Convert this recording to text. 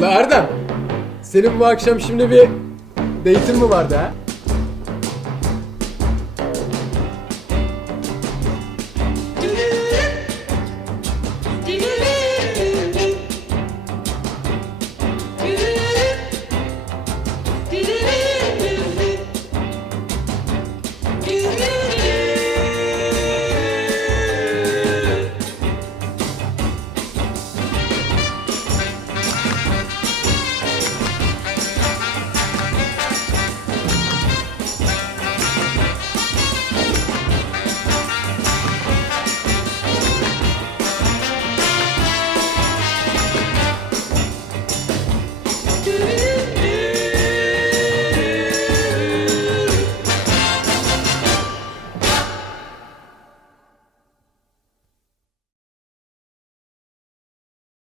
La Erdem, senin bu akşam şimdi bir date'in mi vardı ha? Thank.